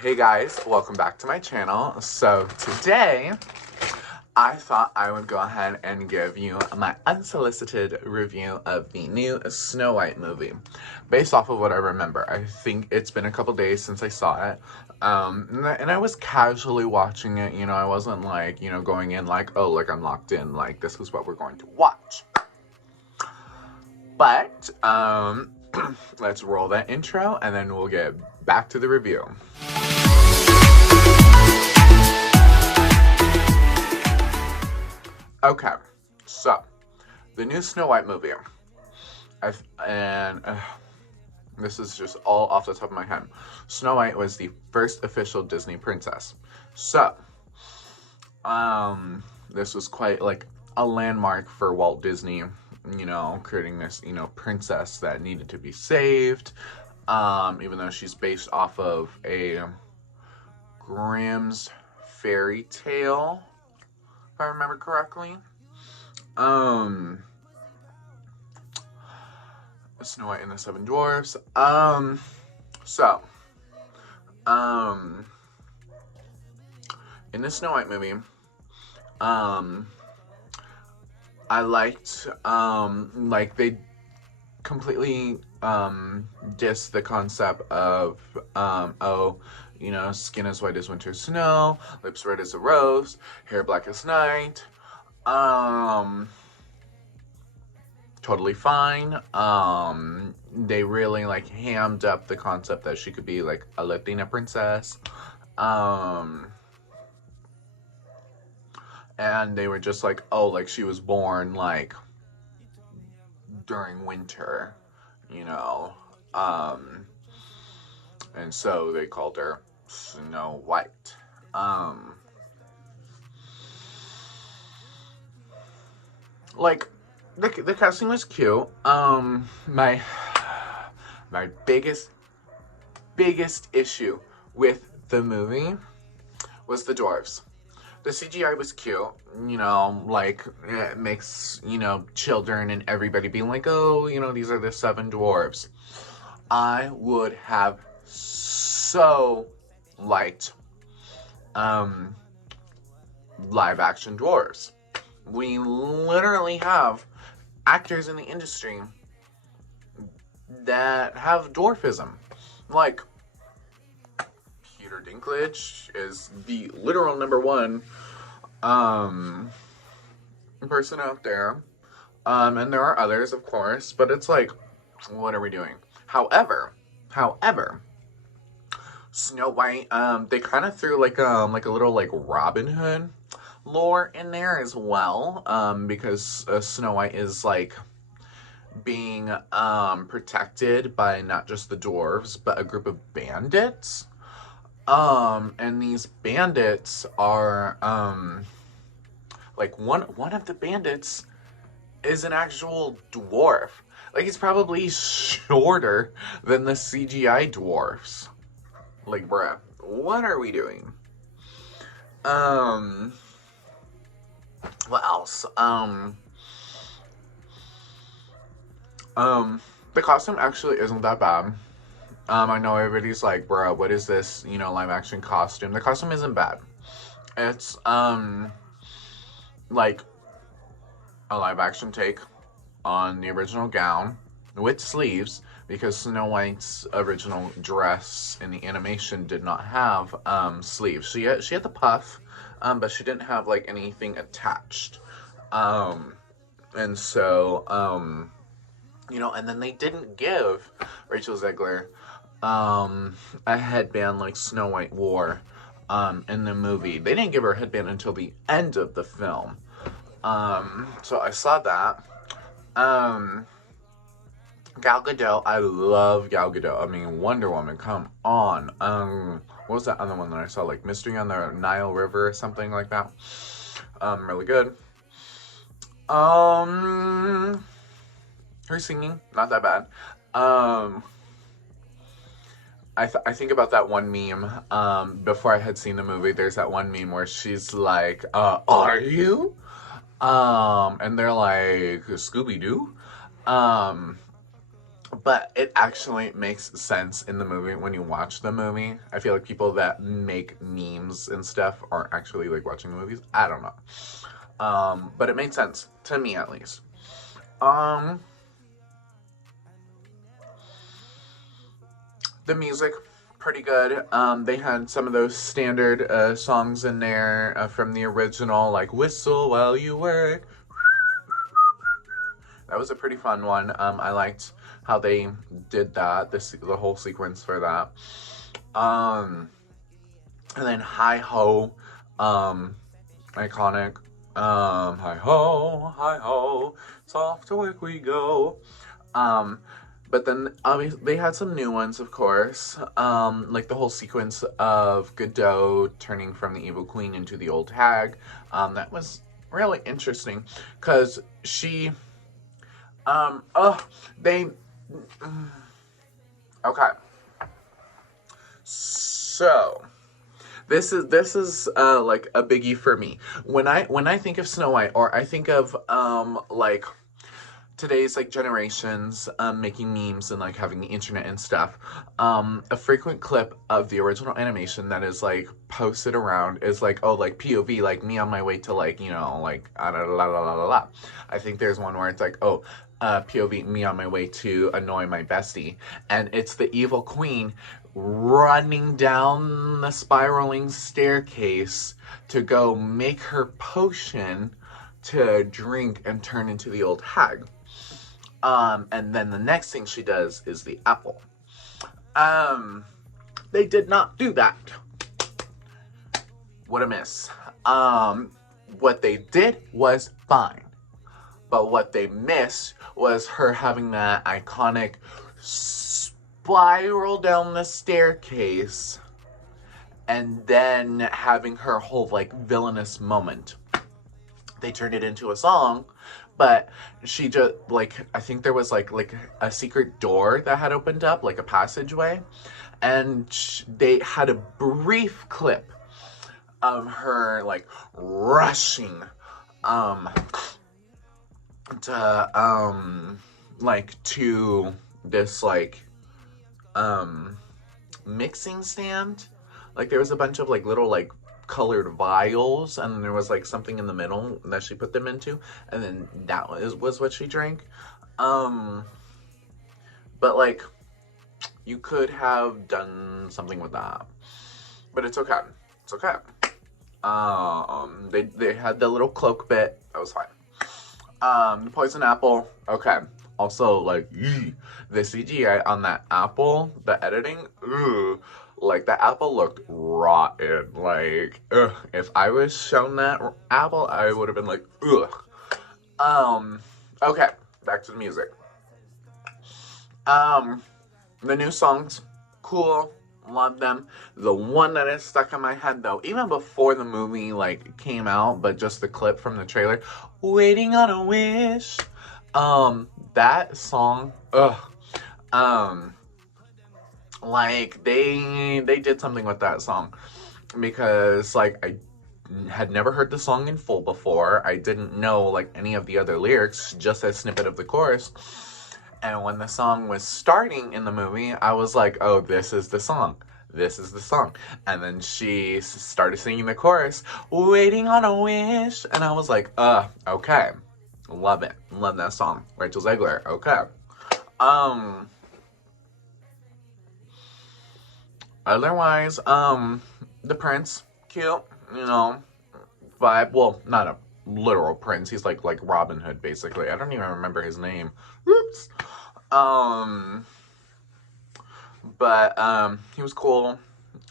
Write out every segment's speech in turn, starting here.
Hey guys, welcome back to my channel. So today, I thought I would go ahead and give you my unsolicited review of the new Snow White movie. Based off of what I remember. I think it's been a couple days since I saw it. And I was casually watching it, I wasn't like, going in like, oh, like I'm locked in, like this is what we're going to watch. But, let's roll that intro and then we'll get back to the review. Okay, so the new Snow White movie, this is just all off the top of my head. Snow White was the first official Disney princess. So, this was quite like a landmark for Walt Disney, creating this, princess that needed to be saved. Even though she's based off of a Grimm's fairy tale, if I remember correctly. Snow White and the Seven Dwarfs. In the Snow White movie, I liked, like, they completely, diss the concept of, skin as white as winter snow, lips red as a rose, hair black as night. Totally fine. They really like hammed up the concept that she could be like a Latina princess. And they were just like, oh, like she was born like during winter, and so they called her Snow White. Like, the casting was cute. My biggest issue with the movie was the dwarves. The CGI was cute, like, it makes, children and everybody being like, oh, these are the 7 dwarves. I would have so liked, live action dwarves. We literally have actors in the industry that have dwarfism. Like, Peter Dinklage is the literal number one person out there. And there are others, of course, but it's like, what are we doing? However, Snow White, they kind of threw like a little like Robin Hood lore in there as well, because Snow White is like being protected by not just the dwarves but a group of bandits, and these bandits are like one of the bandits is an actual dwarf. Like, he's probably shorter than the CGI dwarfs. Like, bruh, what are we doing? What else? The costume actually isn't that bad. I know everybody's like, bro, what is this, live action costume? The costume isn't bad. It's, like, a live action take on the original gown with sleeves, because Snow White's original dress in the animation did not have, sleeves. She had the puff, but she didn't have, like, anything attached. And so, and then they didn't give Rachel Zegler, a headband like Snow White wore, in the movie. They didn't give her a headband until the end of the film. So I saw that. Gal Gadot, I love Gal Gadot. I mean, Wonder Woman, come on. What was that other one that I saw? Like, Mystery on the Nile River or something like that. Really good. Her singing, not that bad. I think about that one meme, before I had seen the movie. There's that one meme where she's like, are you? And they're like, Scooby-Doo? but it actually makes sense in the movie when you watch the movie. I feel like people that make memes and stuff aren't actually like watching the movies. I don't know. But it made sense to me at least. Um, the music, pretty good. They had some of those standard songs in there from the original, like "Whistle While You Work." That was a pretty fun one. I liked how they did that, the whole sequence for that. And then "Hi Ho," iconic. Hi ho, it's off to work we go. Um, but then obviously they had some new ones, of course. Like the whole sequence of Godot turning from the evil queen into the old hag. That was really interesting because she, they, okay. So this is like a biggie for me. When I think of Snow White, or I think of like today's like generations making memes and like having the internet and stuff, a frequent clip of the original animation that is like posted around is like, oh, like POV, like me on my way to like, you know, like la la la la la la. I think there's one where it's like, oh, POV, me on my way to annoy my bestie, and it's the evil queen running down the spiraling staircase to go make her potion to drink and turn into the old hag. And then the next thing she does is the apple. They did not do that. What a miss. What they did was fine. But what they missed was her having that iconic spiral down the staircase and then having her whole like villainous moment. They turned it into a song, but she just like, I think there was like a secret door that had opened up, like a passageway, and they had a brief clip of her like rushing to like to this like mixing stand. Like there was a bunch of like little like colored vials, and then there was like something in the middle that she put them into, and then that was what she drank. But like you could have done something with that, but it's okay. It's okay. They had the little cloak bit. That was fine. The poison apple. Okay. Also, like, the CGI on that apple, the editing, like, the apple looked rotten. Like, if I was shown that apple, I would have been like, okay, back to the music. The new songs, cool, love them. The one that is stuck in my head, though, even before the movie, like, came out, but just the clip from the trailer, Waiting on a Wish, that song, like they did something with that song, because like I had never heard the song in full before. I didn't know like any of the other lyrics, just a snippet of the chorus. And when the song was starting in the movie, I was like, oh, this is the song. This is the song. And then she started singing the chorus, Waiting on a Wish. And I was like, okay. Love it. Love that song. Rachel Zegler. Okay. Otherwise, the prince, cute, you know, vibe. Well, not a literal prince. He's like Robin Hood, basically. I don't even remember his name. Oops. But he was cool.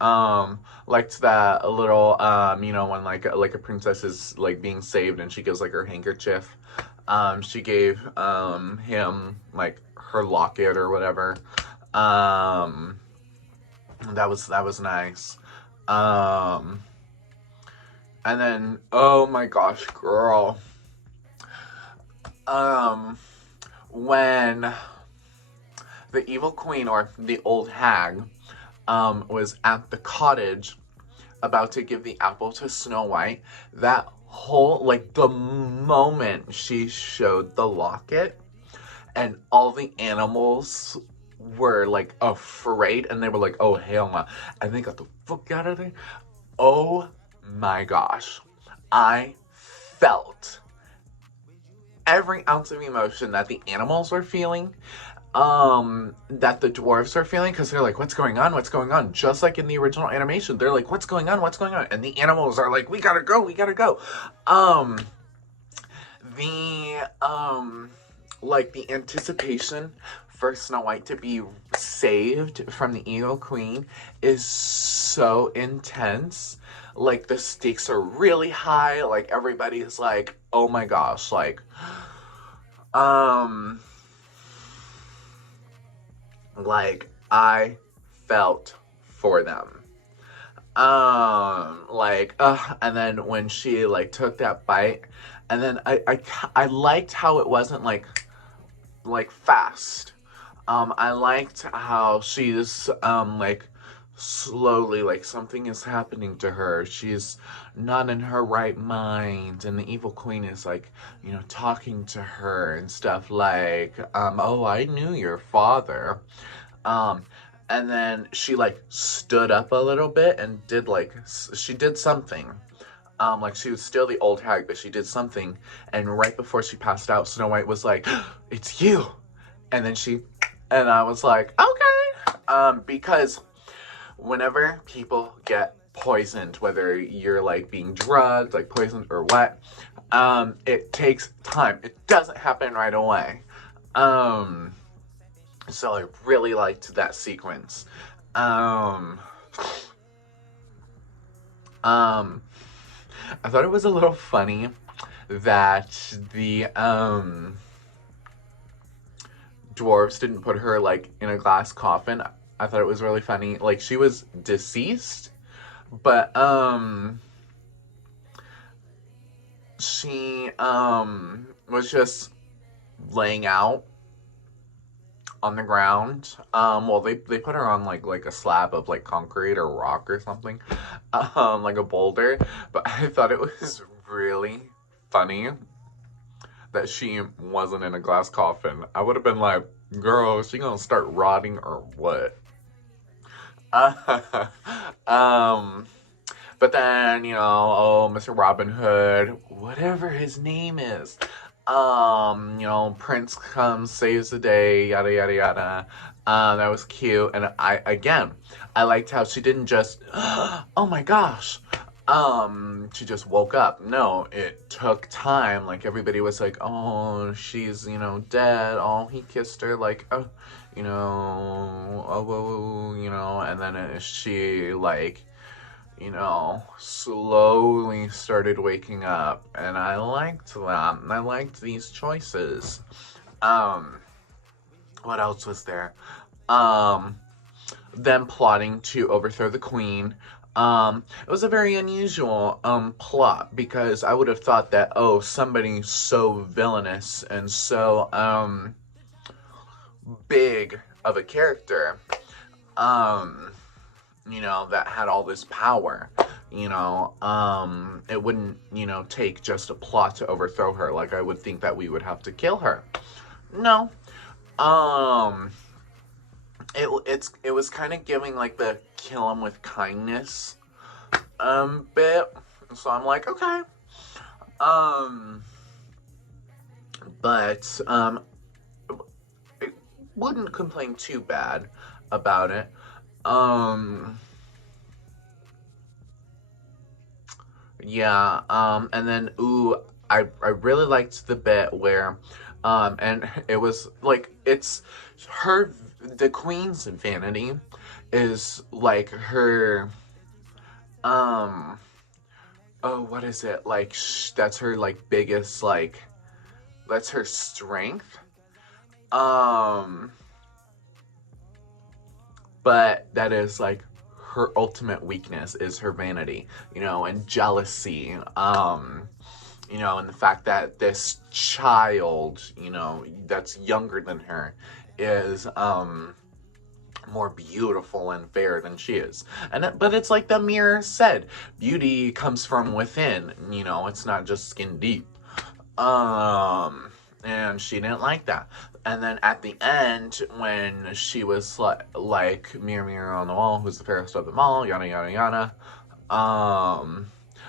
Liked that a little, you know, when like a princess is like being saved and she gives like her handkerchief. She gave him like her locket or whatever. That was nice. And then, oh my gosh, girl. When the evil queen, or the old hag, was at the cottage about to give the apple to Snow White, that whole, like, the moment she showed the locket, and all the animals were like afraid, and they were like, oh hell no, and they got the fuck out of there. Oh my gosh, I felt every ounce of emotion that the animals were feeling, that the dwarves are feeling, because they're like, what's going on, what's going on, just like in the original animation. They're like, what's going on, what's going on, and the animals are like, we gotta go, we gotta go. Like the anticipation for Snow White to be saved from the evil queen is so intense. Like the stakes are really high, like everybody's like, oh my gosh, like I felt for them. And then when she like took that bite, and then I liked how it wasn't like fast. I liked how she's like slowly, like something is happening to her. She's not in her right mind, and the evil queen is like, you know, talking to her and stuff like, oh, I knew your father. And then she like stood up a little bit and did like, she did something. Like she was still the old hag, but she did something. And right before she passed out, Snow White was like, it's you. And then and I was like, okay. Because whenever people get poisoned, whether you're like being drugged, like poisoned or what, it takes time. It doesn't happen right away. So I really liked that sequence. I thought it was a little funny that the dwarves didn't put her like in a glass coffin. I thought it was really funny. Like she was deceased, but she was just laying out on the ground. Well, they put her on like a slab of like concrete or rock or something, like a boulder. But I thought it was really funny that she wasn't in a glass coffin. I would have been like, girl, is she gonna start rotting or what? But then, you know, oh, Mr. Robin Hood, whatever his name is, you know, Prince comes, saves the day, yada, yada, yada. That was cute. And I liked how she didn't just, oh my gosh, she just woke up. No, it took time. Like, everybody was like, oh, she's, you know, dead. Oh, he kissed her, like, oh, you know, oh, you know, and then she, like, you know, slowly started waking up, and I liked that. I liked these choices. What else was there? Them plotting to overthrow the queen. It was a very unusual plot, because I would have thought that, oh, somebody so villainous and so big of a character, you know, that had all this power, you know, it wouldn't, you know, take just a plot to overthrow her. Like, I would think that we would have to kill her. No. It was kind of giving like the kill him with kindness bit. So I'm like, okay. But I wouldn't complain too bad about it. Yeah, and then, ooh, I really liked the bit where, and it was, like, it's the queen's vanity is, like, her, oh, what is it, like, that's her, like, biggest, like, that's her strength, but that is, like, her ultimate weakness is her vanity, you know, and jealousy, you know, and the fact that this child, you know, that's younger than her is, more beautiful and fair than she is. But it's like the mirror said, beauty comes from within, you know, it's not just skin deep. and she didn't like that. And then at the end, when she was like mirror, mirror on the wall, who's the fairest of them all, yada yada yada.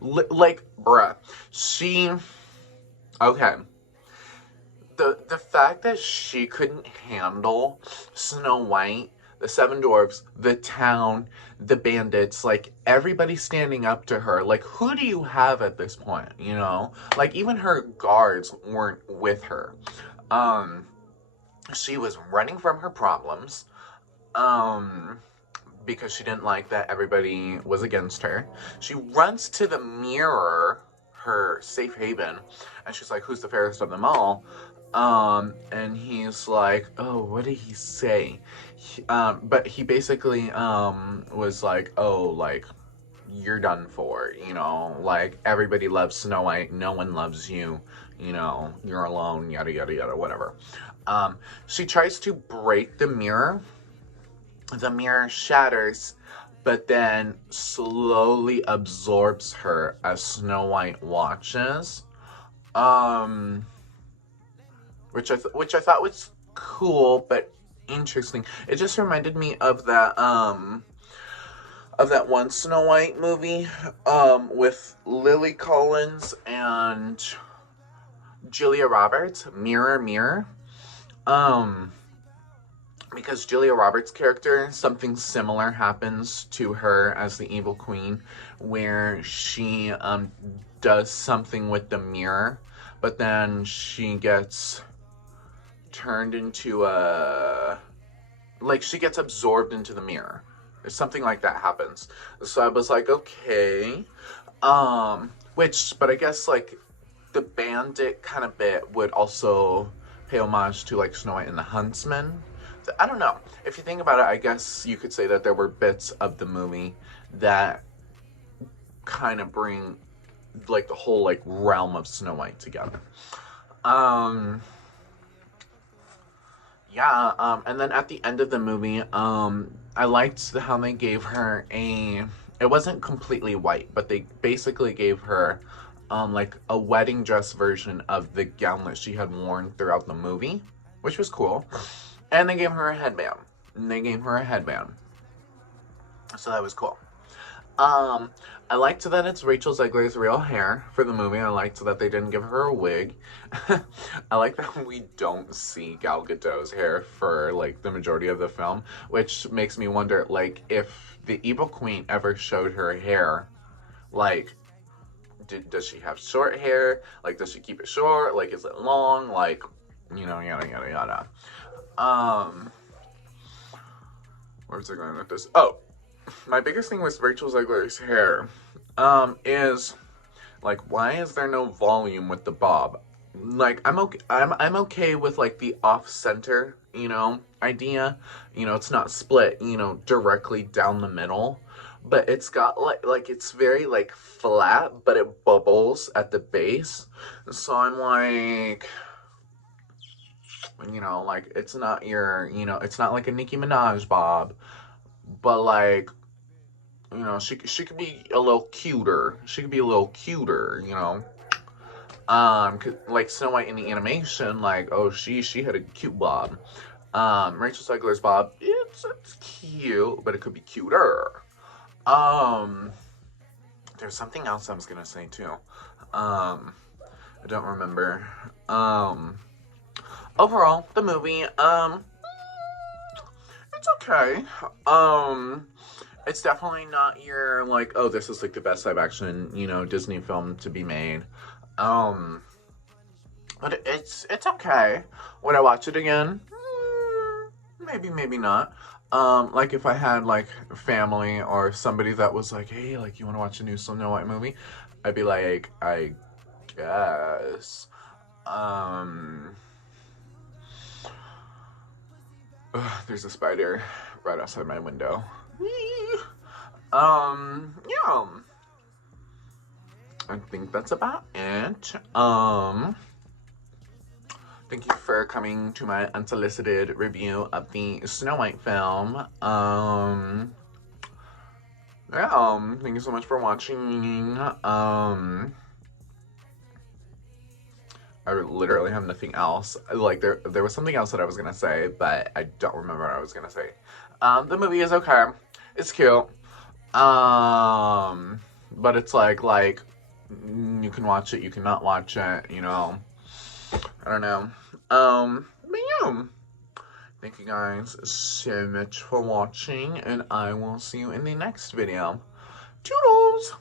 Like, bruh, she okay. The fact that she couldn't handle Snow White, the Seven Dwarfs, the town, the bandits, like everybody standing up to her. Like, who do you have at this point? You know, like even her guards weren't with her. Um, she was running from her problems. Um, because she didn't like that everybody was against her. She runs to the mirror, her safe haven, and she's like, "Who's the fairest of them all?" And he's like, "Oh, what did he say?" But he basically was like, "Oh, like you're done for, you know, like everybody loves Snow White, no one loves you, you know, you're alone, yada yada yada, whatever." She tries to break the mirror shatters, but then slowly absorbs her as Snow White watches. Um, which I thought was cool but interesting. It just reminded me of that one Snow White movie with Lily Collins and Julia Roberts, Mirror Mirror. Um, because Julia Roberts' character, something similar happens to her as the evil queen, where she does something with the mirror, but then she gets turned into a like she gets absorbed into the mirror. Something like that happens. So I was like, okay, but I guess like the bandit kind of bit would also pay homage to like Snow White and the Huntsman. I don't know. If you think about it, I guess you could say that there were bits of the movie that kind of bring like the whole like realm of Snow White together. Um and then at the end of the movie, I liked how they gave her it wasn't completely white, but they basically gave her like a wedding dress version of the gown that she had worn throughout the movie, which was cool. And they gave her a headband. So that was cool. Um, I liked that it's Rachel Zegler's real hair for the movie. I liked that they didn't give her a wig. I like that we don't see Gal Gadot's hair for like the majority of the film, which makes me wonder like if the Evil Queen ever showed her hair, like does she have short hair? Like does she keep it short? Like is it long? Like you know, yada yada yada. Um, where's it going with this? Oh, my biggest thing with Rachel Zegler's hair is like why is there no volume with the bob? Like I'm okay with like the off center, you know, idea. You know, it's not split, you know, directly down the middle, but it's got like it's very like flat, but it bubbles at the base. So I'm like, you know, like it's not your, you know, it's not like a Nicki Minaj bob, but like you know, she could be a little cuter. She could be a little cuter, you know. Like Snow White in the animation, like oh she had a cute bob. Rachel Zegler's bob, it's cute, but it could be cuter. Um, there's something else I was gonna say too. I don't remember. Overall, the movie, it's okay. It's definitely not your like, oh, this is like the best live action, you know, Disney film to be made. Um, but it's okay. Would I watch it again? Maybe, maybe not. Like if I had like family or somebody that was like, hey, like you want to watch a new Snow White movie, I'd be like, I guess. Um, there's a spider right outside my window. Yeah. I think that's about it. Thank you for coming to my unsolicited review of the Snow White film. Yeah, thank you so much for watching. I literally have nothing else. Like there was something else that I was gonna say, but I don't remember what I was gonna say. The movie is okay. It's cute. But it's like you can watch it, you cannot watch it. You know, I don't know. But yeah. Thank you guys so much for watching, and I will see you in the next video. Toodles!